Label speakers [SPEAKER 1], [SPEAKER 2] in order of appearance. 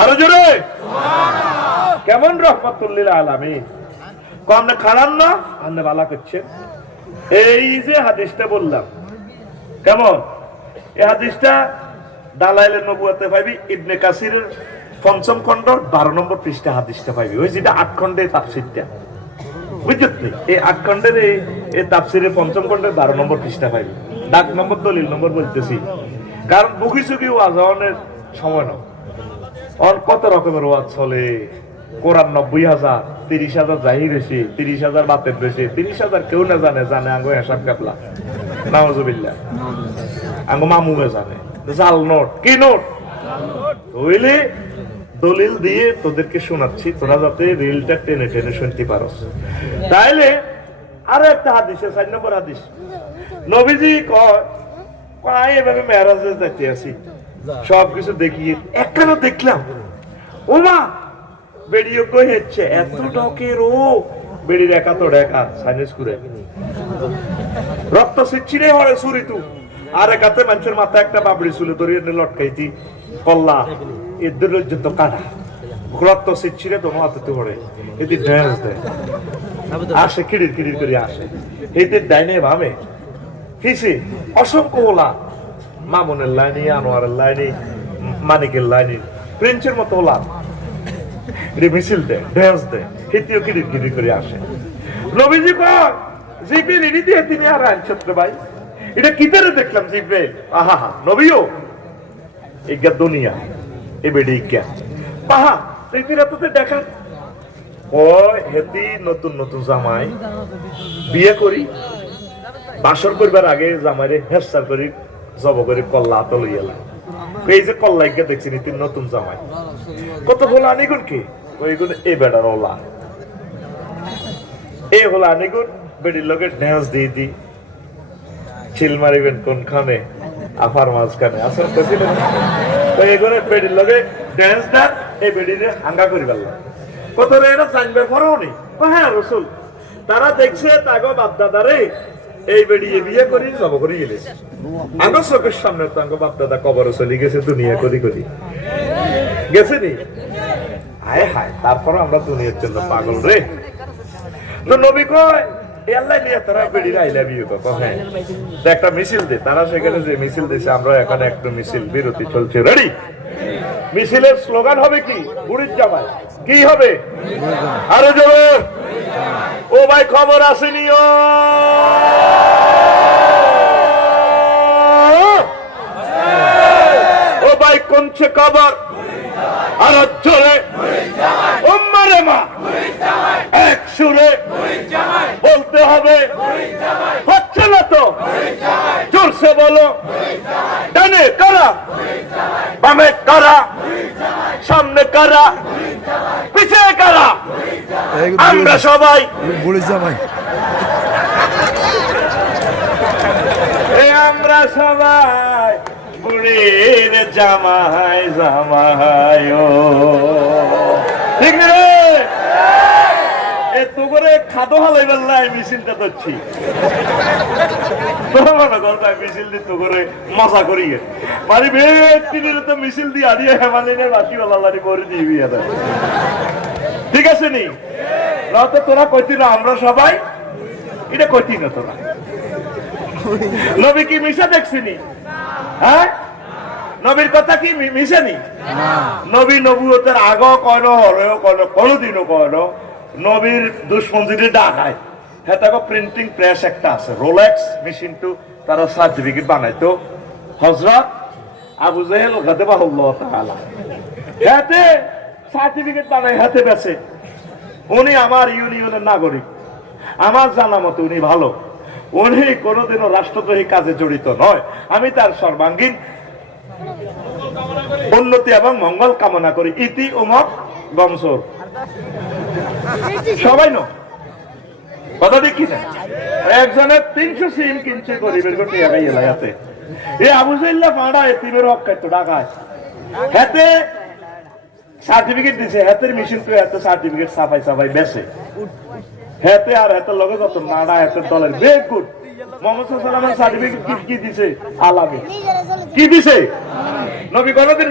[SPEAKER 1] আরও জোরে। কেমন রহমতুল্লিল আলামিন। কমনে খারাপ না? আপনি বালা করছেন। এই যে হাদিসটা বললাম কেমন? এই হাদিসটা দালাইলের নবুয়াতে পাইবি ইবনে কাসিরের পঞ্চম খণ্ড বারো নম্বর পৃষ্ঠা হাদিসটা পাইবি। ওই যেটা আট খণ্ডে তাফসিরটা। বুঝলি এই আট খণ্ডের এই তাফসিরের পঞ্চম খণ্ডের বারো নম্বর পৃষ্ঠা পাইবি। ডাক নম্বর দলিল নম্বর বলতেছি। কারণ বুকি সুকি ওয়াজনের সময় না অন কত রকমের ওয়াজ চলে? কোরআন নব্বই হাজার, তিরিশ হাজার জাহির হয়েছে, তিরিশ হাজার বাতের রয়েছে তিরিশ হাজার কেউ না জানে জানে আঙ্গো হেসাব কাপলা। নামজবিল্লা আঙ্গো মামুয়ে জানে। জাল নোট। কি নোট? হইলে দলিল দিয়ে তোদেরকে শোনাচ্ছি, তোরা যাতে রিলটা টেনে টেনে শুনতে পারস। তাইলে, আরও একটা হাদিস চার নম্বর হাদিস। নবীজি কয় কয় এভাবে মেয়ারাজে যাইতে আছি সবকিছু দেখিয়ে একখানা দেখলাম। ওমা বেরিয়ে কই হচ্ছে? এত ডকের ও বেরির একা তো ডেকা সাইনিস করে রক্ত সিচ্ছিরে হরে সুরি তু। আর একাতে মানুষের মাথা একটা বাবড়ি চুলে ধরিয়ে লটকাইতি। কল্লা এদের পর্যন্ত কাটা রক্ত সিচ্ছিরে দোনো হাতে তো হরে এটি ড্যান্স দেয়। আসে কিড়ির কিড়ির করে আসে। এদের ডাইনে ভামে। কিসে অসংখ্য ওলা মামুনের লাইনে আনোয়ারের লাইনে মানিকের লাইনে প্রিন্সের মতো ওলা। মিছিল দেয় ড্যান্স দেয়। হিতিও কিরির কিরির করে আসে। নবীজি কয় জিপে রেডি দিয়ে তিনি আর আনছত্র ভাই। এটা কি করে দেখলাম জিপে আহা হা নবীও। ইজ্ঞা দুনিয়া এ বেডি ইজ্ঞা পাহা রীতিরা তোতে দেখান। ও হেতি নতুন নতুন জামাই। বিয়ে করি। বাসর করবার আগে জামাইরে হেয়ার করি, জব করি, কল্লা হাতে লইয়ালাম এই যে কল্লা ইজ্ঞা দেখছি নীতির নতুন জামাই। কত বলে আনিগুন কি? ওই গুণ এই বেটার ওলা। এই হলো আনিগুন বেডির লোকে ড্যান্স দিয়ে দি। ছিল মারিবেন কোনখানে? আফার মাঝখানে। আসল কছিল এগুলো বেডির লোকে ড্যান্স দেন এই বেডিরে হাঙ্গা করি পারলাম কত রে এটা জানবে, পরেও নি। হ্যাঁ রসুল, তারা দেখছে তাগো বাপ দাদারে এই বেড়িয়ে বিয়ে করি, জব করি গেলে। আগো চোখের সামনে তো আঙ্গ বাপ দাদা কবরে চলে গেছে, দুনিয়া করি করি। গেছে নি? হায় হায় তারপর আমরা দুনিয়ার জন্য পাগল রে। তো নবী কয় হ্যাঁ। একটা মিছিল দে, তারা সেখানে যে মিছিল আমরা এখানে একটা মিছিল বিরতি চলছে। রেডি মিছিলের স্লোগান হবে কি? বুড়ির জামাই। কি হবে? আরও জোরে। ও ভাই, খবর আসেনি ও ও ভাই, কোনছে খবর? আর জোরে। উম্মারে মা। এক সুরে। বলতে হবে। হচ্ছে না তো? জোরসে বলো। ডানে কারা? বামে কারা? সামনে কারা? পিছিয়ে কারা? আমরা সবাই
[SPEAKER 2] বুড়ি জামাই।
[SPEAKER 1] এ আমরা সবাই বুড়ির জামাই জামাই ও। ঠিক রে? তো করে খাদো হালাইবার লাই মিছিলটা করছি মিছিল দি তো করে মজা করি মারি ব্যক্তিদের তো মিছিল দিয়ে আদিয়ে হেমালি নে বাকি ওলালারি করে দিবি এটা ঠিক আছে নি? তো তোরা কইতি না, আমরা সবাই। এটা কইতি না তোরা। নবী কি মিশা দেখছিনি হ্যাঁ? নবীর কথা কি মিশেনি নবী নবুয়তের আগ কয়ন হরেও কয়ন কোনোদিনও কয়ন নবীর দুশ্মন্দিরে ডাকায় হ্যাঁ প্রিন্টিং প্রেস একটা আছে রোলেক্স মেশিন টু তারা সার্টিফিকেট বানাইতো হজরত আবু জাহেল গাদে বাহুল্লাহ তাআলা হাতে সার্টিফিকেট বানাই হাতে বেছে। উনি আমার ইউনিয়নের নাগরিক। আমার জানা মতো উনি ভালো। উনি কোনোদিনও রাষ্ট্রদ্রোহী কাজে জড়িত নয়। আমি তার সর্বাঙ্গীন উন্নতি এবং মঙ্গল কামনা করি। ইতি উমর বংশর। সবাই নো? কথা ঠিক কিনা? একজনের তিনশো সিম কিনছে গরিবের গোটি এলাকাতে। এ আবু সাইল্লা পাড়া এতিমের হক কাটতো ঢাকায়। হাতে সার্টিফিকেট দিছে, হাতের মেশিন তো এত সার্টিফিকেট সাফাই সাফাই বেছে হেতে আর হেতে লগে যত নাড়া হেতে দলের বেগুন মোহাম্মদ সাল্লামের সার্টিফিকেট কি কি দিছে? আলামে কি দিছে? নবী কোনদিন